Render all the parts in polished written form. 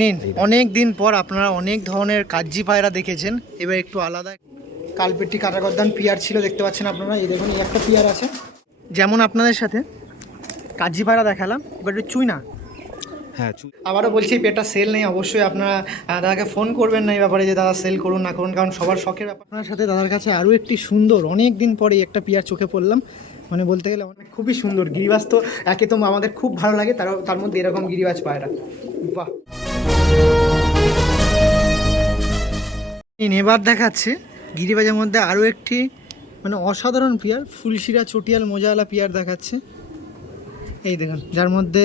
নিন, অনেক দিন পর আপনারা অনেক ধরনের কাজ্জি পায়রা দেখেছেন, এবার একটু আলাদা কালপেট্টি কাটাগদ্দান পিয়ার ছিল দেখতে পাচ্ছেন আপনারা। এই দেখুন, এই একটা পিয়ার আছে। যেমন আপনাদের সাথে কাজ্জি পায়রা দেখালাম, এবার একটু চুই না। হ্যাঁ, আবারও বলছি, পেটা সেল নেই, অবশ্যই আপনারা দাদাকে ফোন করবেন না এই ব্যাপারে যে দাদা সেল করুন না করুন, কারণ সবার শখের ব্যাপার। আপনার সাথে দাদার কাছে আরও একটি সুন্দর, অনেক দিন পরে একটা পিয়ার চোখে পড়লাম, মানে বলতে গেলে অনেক খুবই সুন্দর গিরিবাজ। তো একে তো আমাদের খুব ভালো লাগে, তার মধ্যে এরকম গিরিবাজ পায়রা, বাহ। এবার দেখাচ্ছে গিরিবাজের মধ্যে আরও একটি মানে অসাধারণ পিয়ার, ফুলশিরা চটিয়াল মোজাওয়ালা পিয়ার দেখাচ্ছে। এই দেখুন, যার মধ্যে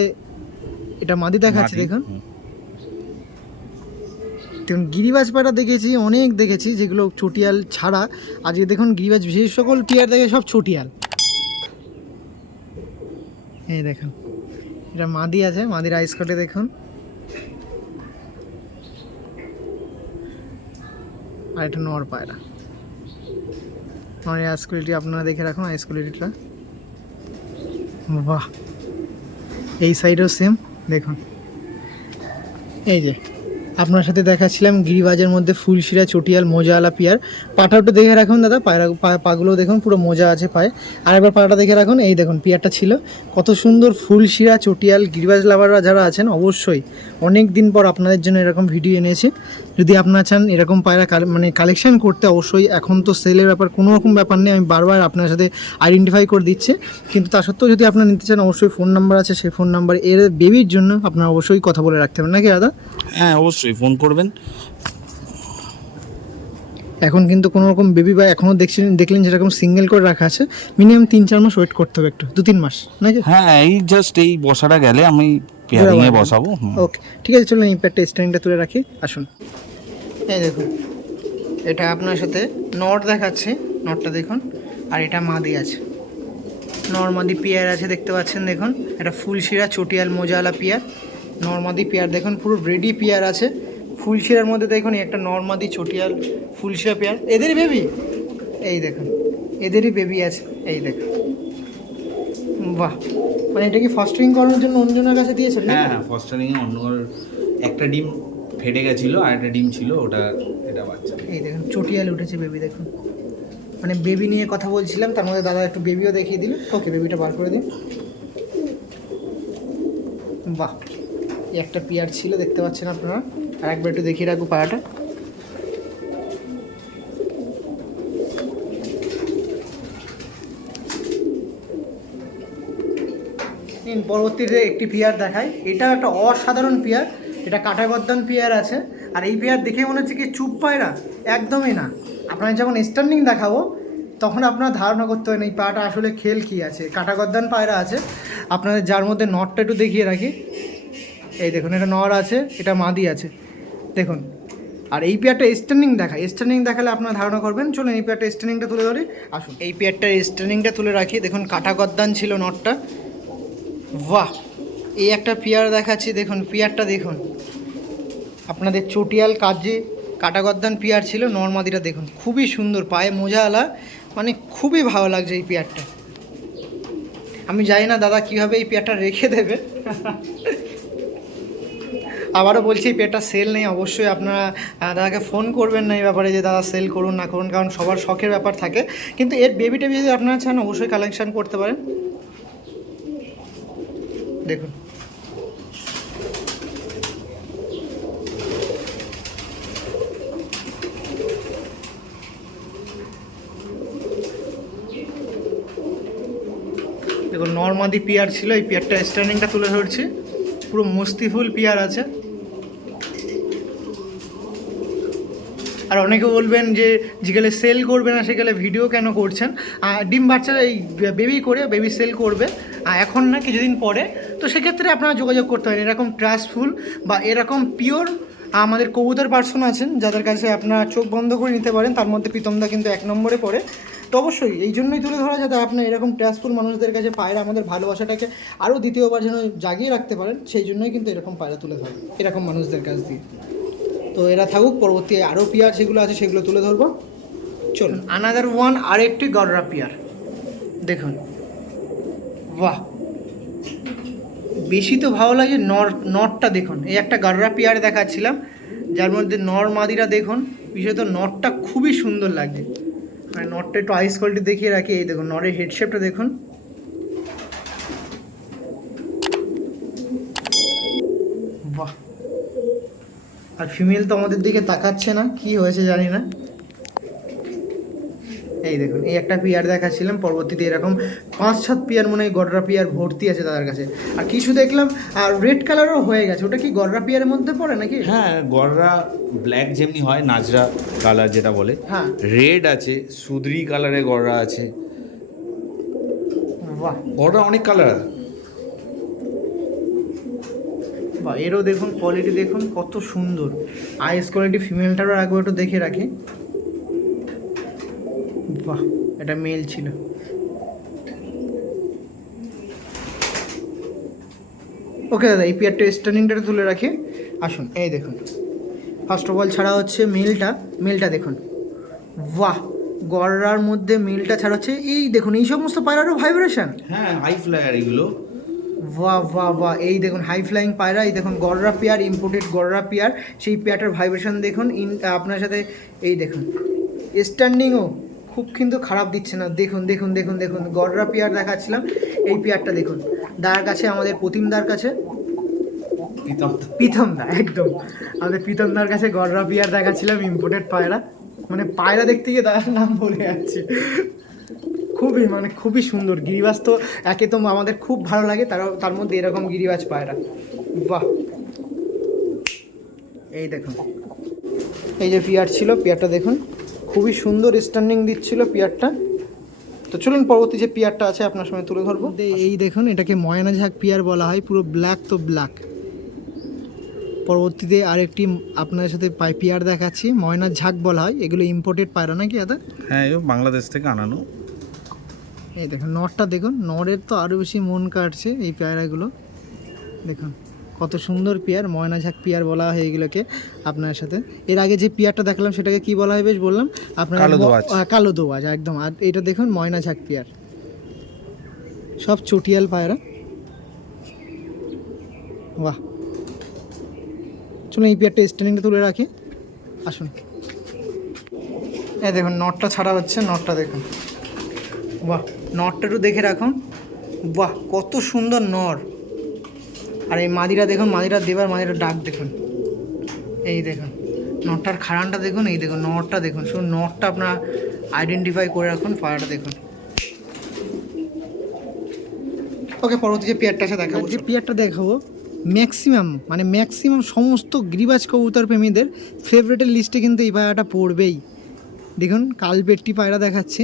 এটা মাদি দেখাচ্ছে। দেখুন দেখুন, গিরিবাজ পায়রা দেখেছি, অনেক দেখেছি যেগুলো চটিয়াল ছাড়া। আজকে দেখুন গিরিবাজ বিশেষ সকল পিয়ার দেখে সব চটিয়াল। এই দেখুন, এটা মাদি আছে, মাদির আইস কাটে দেখুন। আর এটা নর পায়রা, নরের আইস কোয়ালিটি আপনারা দেখে রাখুন, আইস কোয়ালিটিটা বাহ। এই সাইডেও সেম দেখুন। এই যে আপনার সাথে দেখাচ্ছিলাম গিরিবাজের মধ্যে ফুলশিরা চটিয়াল মোজাওয়ালা পিয়ার। পাটাটা দেখে রাখুন দাদা, পাগুলো দেখুন পুরো মোজা আছে পায়ে। আর একবার পাটা দেখে রাখুন। এই দেখুন পিয়ারটা ছিল কত সুন্দর, ফুলশিরা চটিয়াল। গিরিবাজ লাভাররা যারা আছেন অবশ্যই অনেক দিন পর আপনাদের জন্য এরকম ভিডিও এনেছি। যদি আপনারা চান এরকম পায়রা মানে কালেকশন করতে, অবশ্যই এখন তো সেলের ব্যাপার কোনো রকম ব্যাপার নেই, আমি বারবার আপনার সাথে আইডেন্টিফাই করে দিচ্ছি। কিন্তু তা সত্ত্বেও যদি আপনারা নিতে চান, অবশ্যই ফোন নাম্বার আছে, সেই ফোন নাম্বারে এর বেবির জন্য আপনারা অবশ্যই কথা বলে রাখতে হবে, নাকি দাদা? হ্যাঁ, অবশ্যই ফোন করবেন। এখন কিন্তু কোনো রকম বেবি বা এখনও দেখলেন যেরকম সিঙ্গেল করে রাখা আছে, মিনিমাম 3-4 মাস ওয়েট করতে হবে, একটু 2-3 মাস নাকি? হ্যাঁ, এই জাস্ট এই বসাটা গেলে আমি পেয়ারিংয়ে বসাবো। ওকে, ঠিক আছে, চলুন এই প্যাডটা স্ট্যান্ডটা তুলে রাখি, আসুন। এই দেখুন, এটা আপনার সাথে নট দেখাচ্ছে, নটটা দেখুন। আর এটা মাদি আছে, নর্মাদি পেয়ার আছে দেখতে পাচ্ছেন। দেখুন, এটা ফুলশিরা চটিয়াল মোজাওয়ালা পেয়ার, নর্মাদি পেয়ার দেখুন, পুরো রেডি পেয়ার আছে। ফুলশিরার মধ্যে দেখুন একটা নর্মাদি চটিয়াল ফুলশিরা পেয়ার, এদেরই বেবি। এই দেখুন, এদেরই বেবি আছে, এই দেখুন বাহ। মানে এটা কি ফাস্টিং করানোর জন্য অন্যজনের কাছে দিয়েছেন? হ্যাঁ হ্যাঁ, ফাস্টারিংয়ে অন্য একটা ডিম ফেটে গেছিলো, আর একটা ডিম ছিল, ওটা এটা বাচ্চা। এই দেখুন চটিয়াল উঠেছে বেবি, দেখুন। মানে বেবি নিয়ে কথা বলছিলাম, তার মধ্যে দাদা একটু বেবিও দেখিয়ে দিল। ওকে, বেবিটা বার করে দিন। বাহ, একটা পেয়ার ছিল দেখতে পাচ্ছেন আপনারা। আর একবার একটু দেখিয়ে রাখবো পায়াটা। পরবর্তীতে একটি পেয়ার দেখায়, এটা একটা অসাধারণ পেয়ার, এটা কাটাগদ্দান পেয়ার আছে। আর এই পেয়ার দেখে মনে হচ্ছে কি চুপ পায়রা, একদমই না। আপনার যখন স্ট্যান্ডিং দেখাবো তখন আপনারা ধারণা করতে পারেন এই পায়রাটা আসলে খেল কী আছে। কাটাগদ্দান পায়রা আছে আপনাদের, যার মধ্যে নটটা একটু দেখিয়ে রাখি। এই দেখুন, এটা নর আছে, এটা মাদি আছে, দেখুন। আর এই পেয়ারটা স্ট্যান্ডিং দেখায়, স্ট্যান্ডিং দেখালে আপনারা ধারণা করবেন। চলুন এই পেয়ারটা স্ট্যান্ডিংটা তুলে ধরি, আসুন। এই পেয়ারটার স্ট্যান্ডিংটা তুলে রাখি। দেখুন কাটাগদ্দান ছিল নটটা, বাহ। এই একটা পেয়ার দেখাচ্ছি, দেখুন পেয়ারটা দেখুন। আপনাদের চটিয়াল কাজে কাটাগদ্দান পেয়ার ছিল, নর্মাদিটা দেখুন খুবই সুন্দর, পায়ে মোজাওয়ালা, মানে খুবই ভালো লাগছে এই পেয়ারটা। আমি জানি না দাদা কীভাবে এই পেয়ারটা রেখে দেবে। আবারও বলছি, এই পেয়ারটা সেল নেই, অবশ্যই আপনারা দাদাকে ফোন করবেন না এই ব্যাপারে যে দাদা সেল করুন না করুন, কারণ সবার শখের ব্যাপার থাকে। কিন্তু এর বেবি টেবি যদি আপনারা চান, অবশ্যই কালেকশান করতে পারেন। দেখুন, দেখুন নর্মাদি পেয়ার ছিল, এই পেয়ারটা স্ট্যান্ডিংটা তুলে ধরছি, পুরো মস্তিফুল পেয়ার আছে। আর অনেকে বলবেন যে যেগুলো সেল করবে না সেগুলো ভিডিও কেন করছেন। ডিম বাচ্চা এই বেবি করে বেবি সেল করবে এখন না, কিছুদিন পরে। তো সেক্ষেত্রে আপনারা যোগাযোগ করতে পারেন। এরকম ট্রাস্টফুল বা এরকম পিওর আমাদের কবুতর পার্সন আছেন যাদের কাছে আপনারা চোখ বন্ধ করে নিতে পারেন, তার মধ্যে প্রীতমদা কিন্তু 1 নম্বরে পড়ে। তো অবশ্যই এই জন্যই তুলে ধরা, যাতে আপনার এরকম ট্রাস্টফুল মানুষদের কাছে পায়রা আমাদের ভালোবাসাটাকে আরও দ্বিতীয়বার যেন জাগিয়ে রাখতে পারেন, সেই জন্যই কিন্তু এরকম পায়রা তুলে ধরে এরকম মানুষদের কাছ দিয়ে। তো এরা থাকুক, পরবর্তী আরও পেয়ার যেগুলো আছে সেগুলো তুলে ধরবো। চলুন আনাদার ওয়ান, আরেকটি গররা পেয়ার দেখুন, বাহ। বেশি তো ভালো লাগে নরটা দেখুন। এই একটা গাররা পেয়ার দেখাচ্ছিলাম, যার মধ্যে নর মাদিরা দেখুন, বিশেষত নরটা খুবই সুন্দর লাগে। মানে নরটা একটু আইস কোয়ালিটি দেখিয়ে রাখি। এই দেখুন নরের হেড শেপটা দেখুন, বাহ। আর ফিমেল তো আমাদের দিকে তাকাচ্ছে না, কি হয়েছে জানি না। এই দেখুন এই একটা পেয়ার দেখাচ্ছিলাম, পরবর্তীতে এরকম 5-7 পেয়ার মনে হয় গররা পেয়ার ভর্তি আছে তাদের কাছে। আর কিছু দেখলাম আর রেড কালারও হয়ে গেছে, ওটা কি গররা পেয়ারের মধ্যে পড়ে নাকি? হ্যাঁ, গররা ব্ল্যাক যেমনি হয়, নাজরা কালার যেটা বলে, হ্যাঁ, রেড আছে, সুদরি কালারের গররা আছে, বাহ গররা অনেক কালার আছে। বাহ, এরও দেখুন কোয়ালিটি দেখুন কত সুন্দর। আইস কোয়ালিটি ফিমেলটারও একবার একটু দেখে রাখি। বাহ, এটা মেল ছিল। ওকে দাদা, এই পেয়ারটা স্টার্নিংটা তুলে রাখি। আসুন এই দেখুন, ফার্স্ট অফ অল ছাড়া হচ্ছে মেলটা দেখুন, বাহ। গড়ার মধ্যে মেলটা ছাড়া হচ্ছে, এই দেখুন এই সমস্ত পায়রারও ভাইব্রেশন। হ্যাঁ, হাই ফ্লায়ার এগুলো। বাহ বাহ বাহ, এই দেখুন হাই ফ্লাইং পায়রা, এই দেখুন গররা পেয়ার, ইম্পোর্টেড গররা পেয়ার। সেই পেয়ারটার ভাইব্রেশন দেখুন। আপনার সাথে এই দেখুন স্ট্যান্ডিংও খুব কিন্তু খারাপ দিচ্ছে না। দেখুন দেখুন দেখুন দেখুন গররা পেয়ার দেখাচ্ছিলাম, এই পেয়ারটা দেখুন দার কাছে, আমাদের প্রতিমদার কাছে, প্রীতমদা, একদম আমাদের প্রীতমদার কাছে গররা পেয়ার দেখাচ্ছিলাম, ইম্পোর্টেড পায়রা। মানে পায়রা দেখতে গিয়ে দাদার নাম বলে যাচ্ছে। খুবই সুন্দর গিরিবাজ। তো একে তো আমাদের খুব ভালো লাগে, তার মধ্যে এরকম গিরিবাজ পায়রা, বাহ। এই দেখুন এই যে পেয়ার ছিল, পেয়ারটা দেখুন খুবই সুন্দর স্ট্যান্ডিং দিচ্ছিল পেয়ারটা। তো চলুন পরবর্তী যে পেয়ারটা আছে আপনার সামনে তুলে ধরবো। এই দেখুন এটাকে ময়না ঝাঁক পেয়ার বলা হয়, পুরো ব্ল্যাক তো ব্ল্যাক। পরবর্তীতে আরেকটি আপনাদের সাথে পেয়ার দেখাচ্ছি, ময়না ঝাঁক বলা হয়। এগুলো ইম্পোর্টেড পায়রা নাকি দাদা? হ্যাঁ, এগুলো বাংলাদেশ থেকে আনানো। এই দেখুন নরটা দেখুন, নরের তো আরও বেশি মন কাটছে এই পেয়ারাগুলো। দেখুন কত সুন্দর পেয়ার, ময়না ঝাঁক পেয়ার বলা হয় এগুলোকে আপনার সাথে। এর আগে যে পেয়ারটা দেখালাম সেটাকে কি বলা হয় বেশ বললাম আপনার? কালো দোয়াজ, একদম। আর এটা দেখুন ময়না ঝাঁক পেয়ার, সব চটিয়াল পায়রা, বাহ। চলুন এই পেয়ারটা স্ট্যান্ডিংটা তুলে রাখি। আসুন এই দেখুন নটটা ছাড়া হচ্ছে, নটটা দেখুন, বাহ। নটটা একটু দেখে রাখুন, বাহ কত সুন্দর নর। আর এই মাদিরা দেখুন, মাদিরা দেবার মাদিরা ডাক দেখুন, এই দেখুন নটটার খাড়ানটা দেখুন, এই দেখুন নটটা দেখুন। শুধু নটটা আপনার আইডেন্টিফাই করে রাখুন, পায়রাটা দেখুন। ওকে, পরবর্তী যে পেয়ারটা আছে দেখাবো, যে পেয়ারটা দেখাবো ম্যাক্সিমাম সমস্ত গিরিবাজ কবুতর প্রেমীদের ফেভারিটের লিস্টে কিন্তু এই পায়রাটা পড়বেই। দেখুন কালপেট্টি পায়রা দেখাচ্ছে,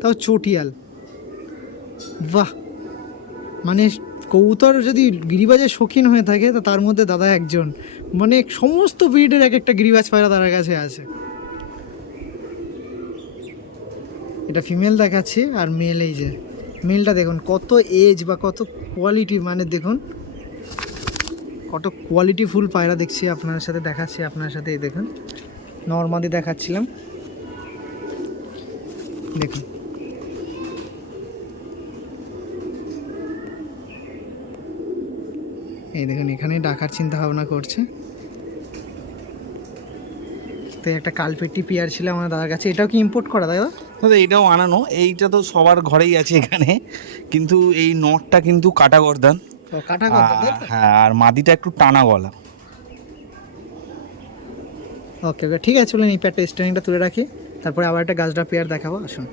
তাও চটিয়াল, বাহ। মানে কবুতর যদি গিরিবাজের শৌখিন হয়ে থাকে তো তার মধ্যে দাদা একজন। মানে সমস্ত ব্রিডের এক একটা গিরিবাজ পায়রা তার কাছে আছে। এটা ফিমেল দেখাচ্ছি, আর মেল এই যে মেলটা দেখুন কত এজ বা কত কোয়ালিটি, মানে দেখুন কত কোয়ালিটিফুল পায়রা দেখছি আপনার সাথে, দেখাচ্ছি আপনার সাথে। এই দেখুন নর্মাদি দেখাচ্ছিলাম, দেখুন এই দেখুন এখানেই ডাকার চিন্তা ভাবনা করছে। তো একটা কালপেট্টি পেয়ার ছিল আমার দাদার কাছে, এটাও কি ইম্পোর্ট করা দাদা? দাদা এইটাও আনানো, এইটা তো সবার ঘরেই আছে এখানে, কিন্তু এই নটটা কিন্তু কাটা গর্দান। হ্যাঁ, আর মাদিটা একটু টানা গলা। ওকে ওকে, ঠিক আছে। চলুন এই পেয়ারটা স্ট্যান্ডিংটা তুলে রাখি, তারপরে আবার একটা গাছটা পেয়ার দেখাবো। আসুন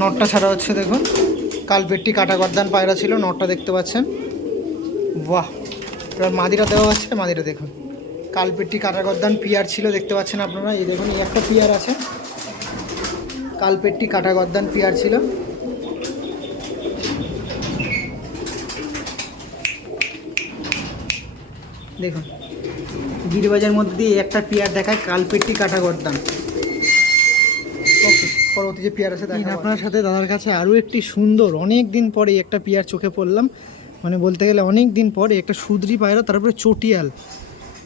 নটটা ছাড়া হচ্ছে, দেখুন কালপেট্টি কাটা গর্দান পায়রা ছিল, নটটা দেখতে পাচ্ছেন, বাহ। এবার মাদিরা দেওয়া হচ্ছে, মাদিরা দেখুন কালপেট্টি কাটা গর্দান পেয়ার ছিল, দেখতে পাচ্ছেন আপনারা। এই দেখুন এই একটা পেয়ার আছে, কালপেট্টি কাটা গর্দান পেয়ার ছিল। দেখুন গিরিবাজের মধ্যে দিয়ে একটা পেয়ার দেখায়, কালপেট্টি কাটা গর্দান। ওকে, পরবর্তী যে পেয়ার আছে দেখুন আপনার সাথে। দাদার কাছে আরও একটি সুন্দর, অনেক দিন পরে একটা পেয়ার চোখে পড়লাম, মানে বলতে গেলে অনেক দিন পরে একটা সুদরি পায়রা, তারপরে চটিয়াল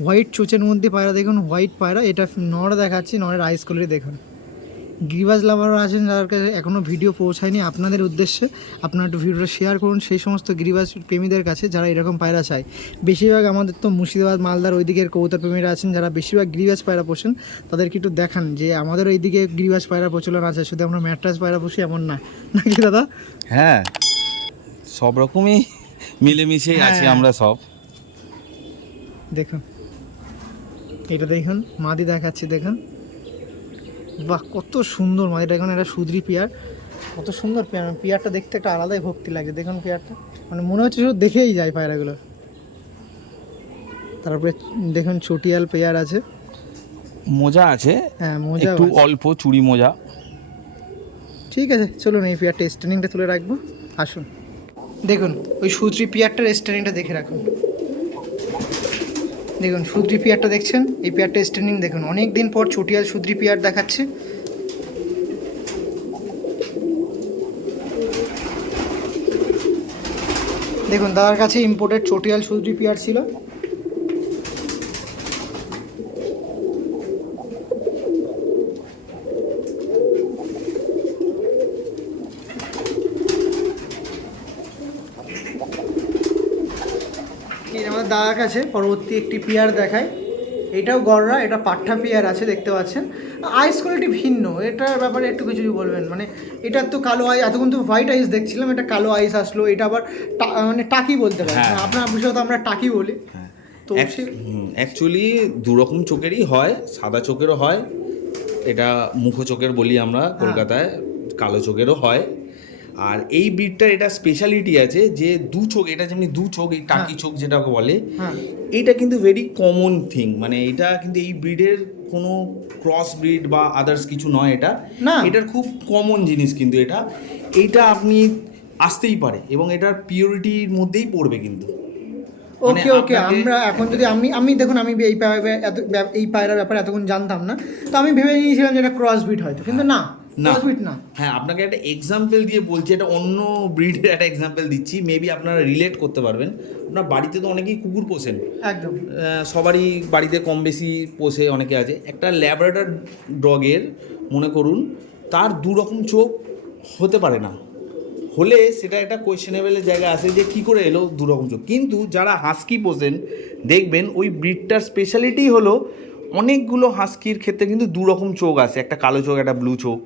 হোয়াইট চোচের মধ্যে পায়রা। দেখুন হোয়াইট পায়রা, এটা নর দেখাচ্ছি, নরের আইস কোয়ালিটি দেখুন, গিরিবাজ লাভাররা আছেন যাদের কাছে এখনও ভিডিও পৌঁছায়নি, আপনাদের উদ্দেশ্যে আপনারা একটু ভিডিওটা শেয়ার করুন সেই সমস্ত গিরিবাজ প্রেমীদের কাছে যারা এরকম পায়রা চায়। বেশিরভাগ আমাদের তো মুর্শিদাবাদ মালদার ওই দিকের কবুতর প্রেমীরা আছেন যারা বেশিরভাগ গিরিবাজ পায়রা পোষেন, তাদেরকে একটু দেখান যে আমাদের ওই দিকে গিরিবাজ পায়রা প্রচলন আছে, শুধু আমরা ম্যাট্রাস পায়রা পুষি এমন না, নাকি দাদা? হ্যাঁ, সব রকমই মিলেমিশেই আছি আমরা সব। দেখুন এটা দেখুন, মাদি দেখাচ্ছি, দেখুন বাহ কত সুন্দর মাদিটা। দেখুন এটা সুদ্রি পেয়ার, কত সুন্দর পেয়ার, পেয়ারটা দেখতে একটা আলাদাই ভক্তি লাগছে। দেখুন পেয়ারটা মানে মনে হচ্ছে শুধু দেখেই যায় পায়রাগুলো। তারপরে দেখুন চটিয়াল পেয়ার আছে, মোজা আছে, হ্যাঁ মোজা একটু অল্প চুড়ি মোজা। ঠিক আছে চলুন এই পেয়ারটা স্ট্যান্ডিংটা তুলে রাখবো, আসুন দেখুন ওই সুদ্রি পেয়ারটার স্ট্যান্ডিংটা দেখে রাখুন। দেখুন সুদ্রি পেয়ারটা দেখছেন, এই পেয়ারটা স্ট্যান্ডিং দেখুন, অনেক দিন পর চটিয়াল সুদ্রি পেয়ার দেখাচ্ছে। দেখুন দাদার কাছে ইম্পোর্টেড চটিয়াল সুদ্রি পেয়ার ছিল। আমাদের দাদার কাছে পরবর্তী একটি পেয়ার দেখায়, এটাও গররা, এটা পাঠা পেয়ার আছে দেখতে পাচ্ছেন। আইস কোয়ালিটি ভিন্ন, এটার ব্যাপারে একটু কিছু বলবেন। মানে এটার তো কালো আইস, এতক্ষণ তো হোয়াইট আইস দেখছিলাম, এটা কালো আইস আসলো, এটা আবার মানে টাকি বলতে পারেন, আপনার বিষয়ে তো আমরা টাকি বলি। তো অ্যাকচুয়ালি দু রকম চোখেরই হয়, সাদা চোখেরও হয়, এটা মুখ চোখের বলি আমরা কলকাতায়, কালো চোখেরও হয়। আর এই ব্রিডটার এটা স্পেশালিটি আছে যে দু চোখ, এটা যেমনি দু চোখ, এই টাকি চোখ যেটাকে বলে, এইটা কিন্তু ভেরি কমন থিং। মানে এটা কিন্তু এই ব্রিডের কোনো ক্রস ব্রিড বা আদার্স কিছু নয়, এটা না, এটার খুব কমন জিনিস। কিন্তু এইটা আপনি আসতেই পারে এবং এটার পিওরিটির মধ্যেই পড়বে কিন্তু। ওকে ওকে, আমরা এখন যদি আমি দেখুন আমি এই পায়রার ব্যাপারে এতক্ষণ জানতাম না, তো আমি ভেবে নিয়েছিলাম যে এটা ক্রস ব্রিড হয়তো, কিন্তু না না। হ্যাঁ, আপনাকে একটা এক্সাম্পল দিয়ে বলছি, এটা অন্য ব্রিডের একটা এক্সাম্পল দিচ্ছি, মেবি আপনারা রিলেট করতে পারবেন। আপনার বাড়িতে তো অনেকেই কুকুর পোষেন, একদম সবারই বাড়িতে কম বেশি পোষে, অনেকে আছে। একটা ল্যাব্রাডর ডগের মনে করুন তার দু রকম চোখ হতে পারে না, হলে সেটা একটা কোয়েশ্চেনেবলের জায়গা আছে যে কী করে এলো দু রকম চোখ। কিন্তু যারা হাস্কি পোষেন দেখবেন ওই ব্রিডটার স্পেশালিটি হলো অনেকগুলো হাস্কির ক্ষেত্রে কিন্তু দু রকম চোখ আছে, একটা কালো চোখ, একটা ব্লু চোখ,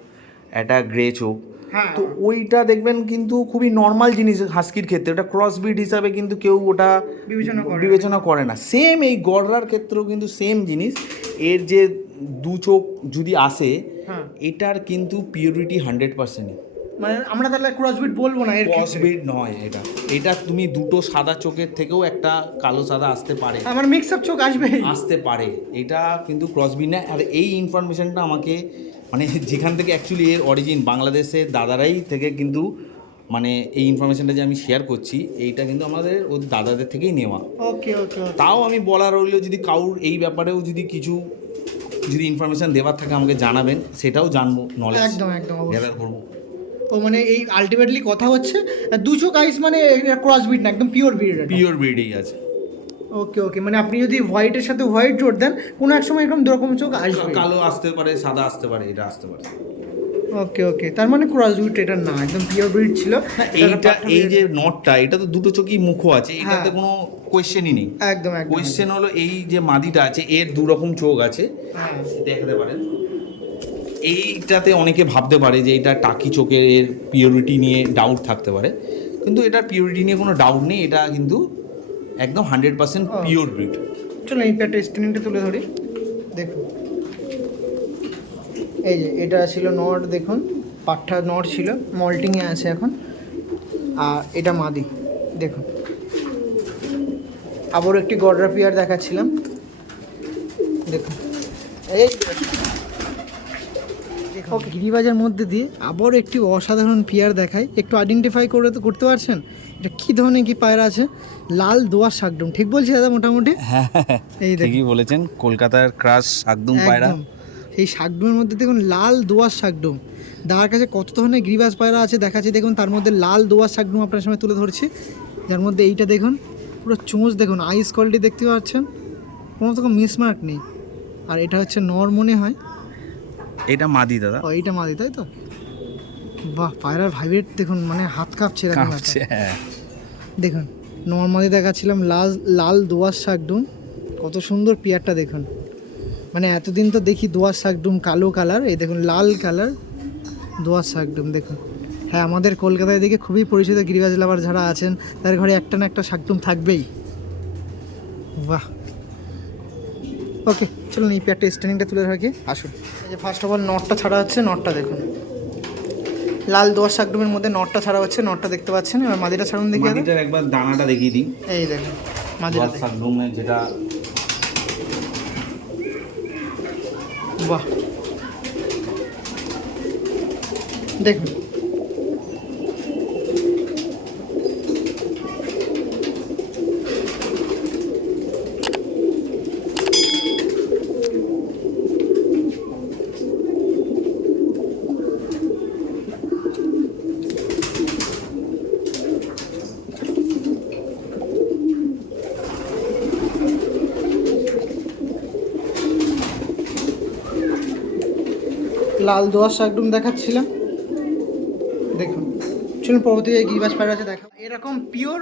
একটা গ্রে চোখ। তো ওইটা দেখবেন কিন্তু খুবই নর্মাল জিনিস হাস্কির ক্ষেত্রে, ওটা ক্রস ব্রিড হিসাবে কিন্তু কেউ ওটা বিবেচনা করে না। সেম এই গড়রার ক্ষেত্রেও কিন্তু সেম জিনিস, এর যে দু চোখ যদি আসে এটার কিন্তু পিওরিটি 100%। মানে আমরা তাহলে ক্রসবিট বলবো না, এর ক্রসবিট নয় এটা। এটা তুমি দুটো সাদা চোখের থেকেও একটা কালো সাদা আসতে পারে, আমার মিক্স আপ চোখ আসতে পারে, এটা কিন্তু ক্রসবিট না। আর এই ইনফরমেশনটা আমাকে মানে যেখান থেকে অ্যাকচুয়ালি এর অরিজিন বাংলাদেশের দাদারাই থেকে কিন্তু মানে এই ইনফরমেশনটা যে আমি শেয়ার করছি এইটা কিন্তু আমাদের ওর দাদাদের থেকেই নেওয়া। ওকে ওকে, তাও আমি বলার রইল যদি কাউর এই ব্যাপারেও যদি কিছু যদি ইনফরমেশন দেওয়ার থাকে আমাকে জানাবেন, সেটাও জানবো, নলেজ একদম একদম গ্যাদার করবো। তো মানে এই আলটিমেটলি কথা হচ্ছে দু চোখ আইস মানে ক্রস ব্রিড না, একদম পিওর ব্রিডই আছে। ওকে ওকে, মানে আপনি যদি হোয়াইটের সাথে হোয়াইট জোড় দেন কোনো এক সময় এরকম দু রকম চোখ আসবে, কালো আসতে পারে, সাদা আসতে পারে, এটা আসতে পারে। ওকে ওকে, তার মানে ক্রস ব্রিড এটা না, একদম পিওর ব্রিড ছিল। এইটা এই যে নটটা, এটা তো দুটো চোখই মুখো আছে, এটাতে কোনো কোয়েশ্চেনই নেই। একদম একদম, কোয়েশ্চেন হলো এই যে মাদিটা আছে এর দু রকম চোখ আছে, দেখাতে পারেন। এইটাতে অনেকে ভাবতে পারে যে এটা টাকি চোখের, এর পিওরিটি নিয়ে ডাউট থাকতে পারে, কিন্তু এটার পিওরিটি নিয়ে কোনো ডাউট নেই, এটা কিন্তু একদম 100% পিওর ব্রিড। চলো এই প্যাটটা স্ট্যান্ডিংটা তুলে ধরি, দেখুন এই যে এটা ছিল নট, দেখুন পাঠা নট ছিল, মল্টিংয়ে আছে এখন, আর এটা মাদি। দেখুন আবারও একটি গডরা পেয়ার দেখাচ্ছিলাম, দেখুন এই গিরিবাজের মধ্যে দিয়ে আবারও একটি অসাধারণ পেয়ার দেখায়, একটু আইডেন্টিফাই করতে পারছেন এটা কী ধরনের কি পায়রা আছে? লাল দোয়ার শাকডুম, ঠিক বলছি দাদা মোটামুটি? হ্যাঁ এই ঠিকই বলেছেন, কলকাতার ক্রাশ শাকডুম পায়রা। এই শাকডুমের মধ্যে দেখুন লাল দোয়ার শাকডুম, দাদার কাছে কত ধরনের গিরিবাজ পায়রা আছে দেখাচ্ছি, দেখুন তার মধ্যে লাল দোয়ার শাকডুম আপনার সামনে তুলে ধরছি, যার মধ্যে এইটা দেখুন পুরো চোঁচ, দেখুন আইস কোয়ালিটি দেখতে পাচ্ছেন, কোনো রকম মিসমার্ক নেই। আর এটা হচ্ছে নর মনে হয়, এটা মাদি দাদা। ও এইটা মাদি তাই তো? বাহ, পায়রার ভাইব্রেট দেখুন, মানে হাত কাঁপছে এরকম একটা। কাঁপছে, হ্যাঁ। দেখুন নর্মালি দেখাচ্ছিলাম লাল লাল দোয়াশ শাকডুম, কত সুন্দর পেয়ারটা দেখুন। মানে এতদিন তো দেখি দোয়াশ শাকডুম কালো কালার, এই দেখুন লাল কালার দোয়াশ শাকডুম দেখুন। হ্যাঁ, আমাদের কলকাতায় দিকে খুবই পরিচিত গিরিবাজ লাভার যারা আছেন তাদের ঘরে একটা না একটা শাকডুম থাকবেই। বাহ, ওকে চলুন এই পেয়ারটা স্ট্যান্ডিংটা তুলে রাখি, আসুন। এই যে ফার্স্ট অফ অল নটটা ছাড়া হচ্ছে, নটটা দেখুন লাল দোয়াশ শাকডুমের মধ্যে নটটা ছাড়া হচ্ছে, নটটা দেখতে পাচ্ছেন। এবার মাদিটা ছাড়ুন দেখি আগে। মাদিটার একবার দানাটা দেখিয়ে দিন। এই দেখুন মাদিটা দেখুন। শাকডুমে যেটা, বাহ দেখুন, লাল দোয়াশ শাকডুম দেখাচ্ছিলাম, দেখুন। চলুন পরবর্তী যে গিরিবাজ পায়রা আছে দেখা। এরকম পিওর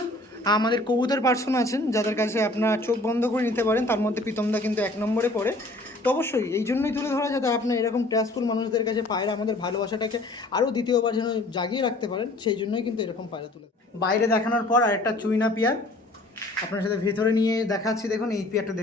আমাদের কবুতর পার্সন আছেন যাদের কাছে আপনারা চোখ বন্ধ করে নিতে পারেন, তার মধ্যে প্রীতমদা কিন্তু 1 নম্বরে পড়ে। তো অবশ্যই এই জন্যই তুলে ধরা, যাতে আপনার এরকম ট্যাসফুল মানুষদের কাছে পায়রা আমাদের ভালোবাসাটাকে আরও দ্বিতীয়বার যেন জাগিয়ে রাখতে পারেন, সেই জন্যই কিন্তু এরকম পায়রা তুলে। বাইরে দেখানোর পর আরেকটা চুইনা পেয়ার আপনার সাথে ভেতরে নিয়ে দেখাচ্ছি, দেখুন এই পেয়ারটা।